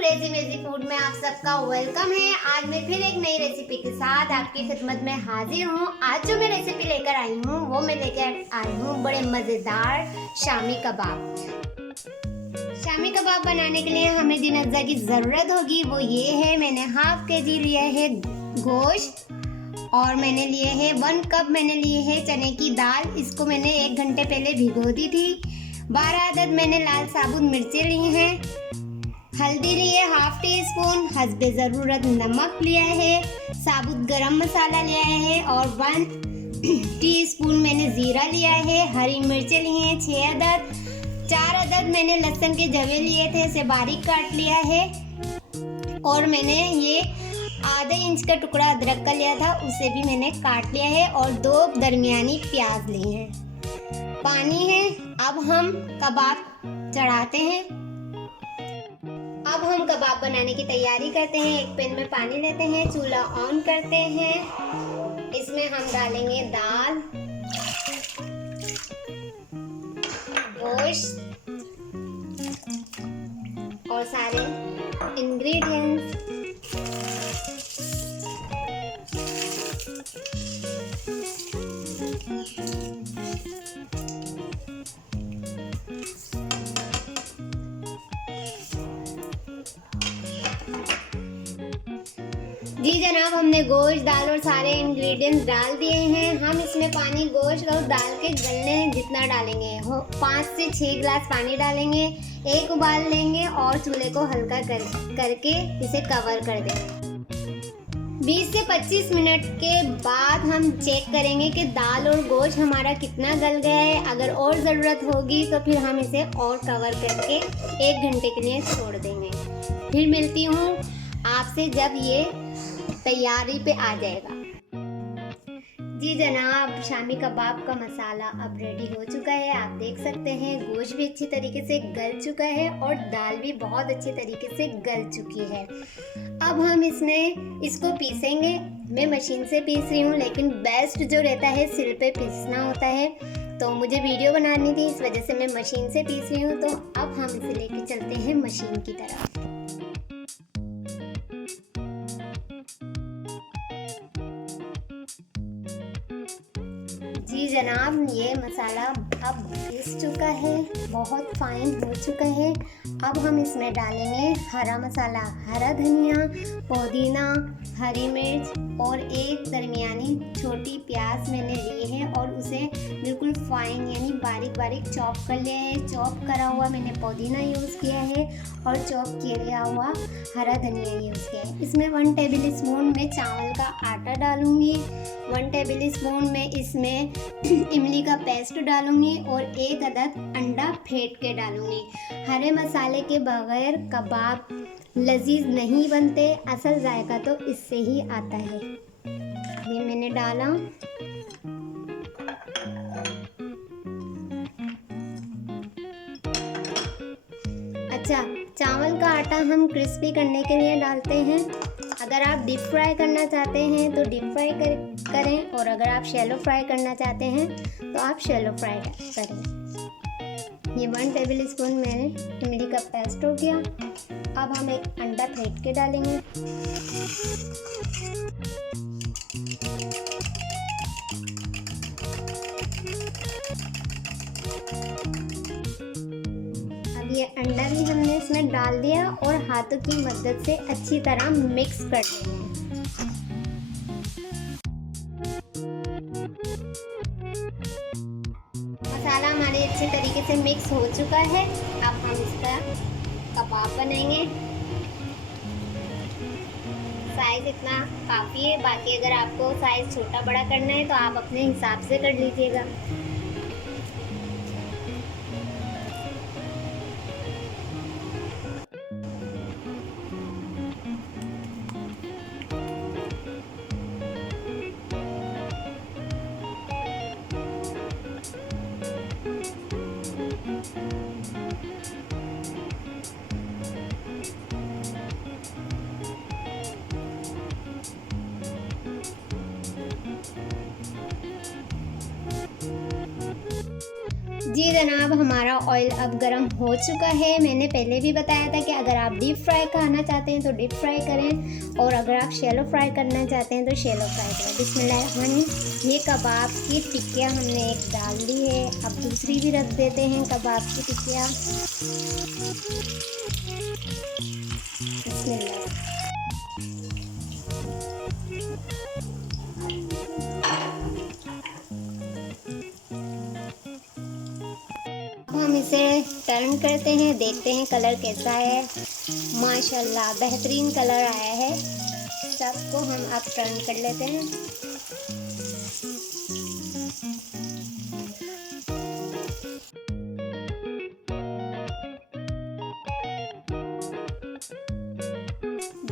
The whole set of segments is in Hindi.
क्रेजी मेजी फूड में आप सबका वेलकम है। आज मैं फिर एक नई रेसिपी के साथ आपकी खिदमत में हाजिर हूँ। आज जो मैं रेसिपी लेकर आई हूँ वो मैं लेकर आई हूँ बड़े मज़ेदार शामी कबाब। शामी कबाब बनाने के लिए हमें जिन अज्जा की ज़रूरत होगी वो ये है। मैंने हाफ केजी लिया है गोश्त और मैंने लिए है 1 कप मैंने लिए है चने की दाल। इसको मैंने 1 घंटे पहले भिगो दी थी। 12 अदद मैंने लाल साबुत मिर्ची ली हैं। हल्दी लिए हाफ टी स्पून, हस्बे ज़रूरत नमक लिया है, साबुत गरम मसाला लिया है और 1 टीस्पून मैंने ज़ीरा लिया है। हरी मिर्चें ली हैं 6 अदद। 4 अदद मैंने लहसुन के जवे लिए थे, इसे बारीक काट लिया है। और मैंने ये आधे इंच का टुकड़ा अदरक का लिया था, उसे भी मैंने काट लिया है। और 2 दरमियानी प्याज लिए हैं। पानी है। अब हम कबाब चढ़ाते हैं। अब हम कबाब बनाने की तैयारी करते हैं। एक पैन में पानी लेते हैं, चूल्हा ऑन करते हैं। इसमें हम डालेंगे दाल, गोश्त और सारे इंग्रेडिएंट्स। जी जनाब, हमने गोश्त, दाल और सारे इंग्रेडिएंट्स डाल दिए हैं। हम इसमें पानी गोश्त और दाल के गलने जितना डालेंगे, 5 से 6 गिलास पानी डालेंगे। एक उबाल लेंगे और चूल्हे को हल्का करके इसे कवर कर देंगे। 20 से 25 मिनट के बाद हम चेक करेंगे कि दाल और गोश्त हमारा कितना गल गया है। अगर और ज़रूरत होगी तो फिर हम इसे और कवर करके 1 घंटे के लिए छोड़ देंगे। फिर मिलती हूँ आपसे जब ये तैयारी पे आ जाएगा। जी जनाब, शामी कबाब का मसाला अब रेडी हो चुका है। आप देख सकते हैं गोश्त भी अच्छी तरीके से गल चुका है और दाल भी बहुत अच्छी तरीके से गल चुकी है। अब हम इसको पीसेंगे। मैं मशीन से पीस रही हूँ, लेकिन बेस्ट जो रहता है सिल पे पीसना होता है। तो मुझे वीडियो बनानी थी, इस वजह से मैं मशीन से पीस रही हूँ। तो अब हम इसे लेके चलते हैं मशीन की तरफ। जी जनाब, ये मसाला अब पीस चुका है, बहुत फाइन हो चुका है। अब हम इसमें डालेंगे हरा मसाला, हरा धनिया, पुदीना, हरी मिर्च और 1 दरमियानी छोटी प्याज मैंने ली है और उसे बिल्कुल फाइन यानी बारीक बारीक चॉप कर लिया है। चॉप करा हुआ मैंने पुदीना यूज़ किया है और चॉप किया हुआ हरा धनिया यूज़ किया है। इसमें 1 टेबल स्पून मैं चावल का आटा डालूँगी। 1 टेबल स्पून में इसमें इमली का पेस्ट डालूंगी और 1 अदद अंडा फेंट के डालूंगी। हरे मसाले के बगैर कबाब लजीज नहीं बनते। असल जायका तो इससे ही आता है। ये मैंने डाला। अच्छा, चावल का आटा हम क्रिस्पी करने के लिए डालते हैं। अगर आप डीप फ्राई करना चाहते हैं तो डीप फ्राई करें और अगर आप शैलो फ्राई करना चाहते हैं तो आप शैलो फ्राई करें। ये 1 टेबल स्पून मैंने इमली का पेस्ट हो गया। अब हम एक अंडा फेंट के डालेंगे। अब ये अंडा भी हमने इसमें डाल दिया और हाथों की मदद से अच्छी तरह मिक्स कर देंगे। मसाला हमारे अच्छे तरीके से मिक्स हो चुका है। अब हम इसका कबाब बनाएंगे। साइज़ इतना काफ़ी है, बाकी अगर आपको साइज़ छोटा बड़ा करना है तो आप अपने हिसाब से कर लीजिएगा। जी जनाब, हमारा ऑयल अब गर्म हो चुका है। मैंने पहले भी बताया था कि अगर आप डीप फ्राई खाना चाहते हैं तो डीप फ्राई करें, और अगर आप शैलो फ्राई करना चाहते हैं तो शैलो फ्राई करें। बिस्मिल्लाह। ये कबाब की टिक्कियाँ हमने एक डाल दी है, अब दूसरी भी रख देते हैं कबाब की टिक्कियाँ। बिस्मिल्लाह। हम इसे टर्न करते हैं, देखते हैं कलर कैसा है। माशाल्लाह बेहतरीन कलर आया है। सबको हम अब टर्न कर लेते हैं।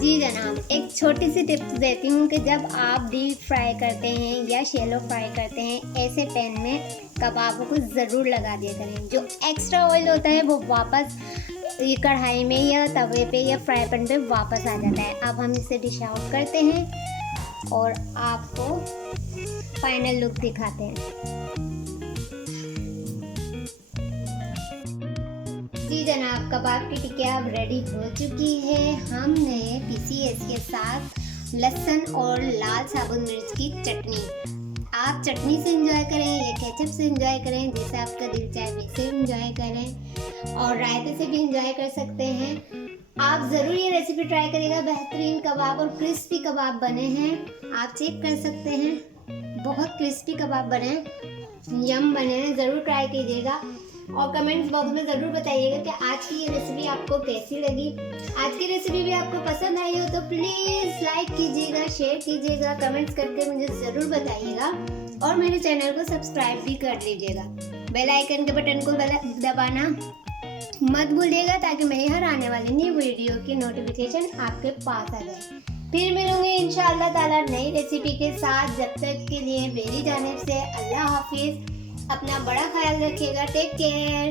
जी जनाब, एक छोटी सी टिप्स देती हूँ कि जब आप डीप फ्राई करते हैं या शैलो फ्राई करते हैं, ऐसे पैन में कबाबों को ज़रूर लगा दिया करें। जो एक्स्ट्रा ऑयल होता है वो वापस ये कढ़ाई में या तवे पे या फ्राई पैन पे वापस आ जाता है। अब हम इसे डिश आउट करते हैं और आपको फाइनल लुक दिखाते हैं। जी जनाब, कबाब की टिक्कियाँ अब रेडी हो चुकी है। हमने पीसी है इसके साथ लहसुन और लाल साबुत मिर्च की चटनी। आप चटनी से एंजॉय करें या केचप से एंजॉय करें, जैसे आपका दिल चाहे वैसे एंजॉय करें, और रायते से भी एंजॉय कर सकते हैं। आप ज़रूर ये रेसिपी ट्राई करिएगा। बेहतरीन कबाब और क्रिस्पी कबाब बने हैं, आप चेक कर सकते हैं। बहुत क्रिस्पी कबाब बने हैं, यम बने हैं। ज़रूर ट्राई कीजिएगा और कमेंट्स बॉक्स में ज़रूर बताइएगा कि आज की ये रेसिपी आपको कैसी लगी। आज की रेसिपी भी आपको पसंद आई हो तो प्लीज़ लाइक कीजिएगा, शेयर कीजिएगा, कमेंट्स करके मुझे ज़रूर बताइएगा, और मेरे चैनल को सब्सक्राइब भी कर लीजिएगा। बेल आइकन के बटन को दबाना मत भूलिएगा ताकि मेरी हर आने वाली न्यू वीडियो की नोटिफिकेशन आपके पास आ जाए। फिर मिलूंगी इंशाअल्लाह ताला नई रेसिपी के साथ। जब तक के लिए मेरी जानिब से अल्लाह हाफिज़। अपना बड़ा ख्याल रखिएगा। Take care.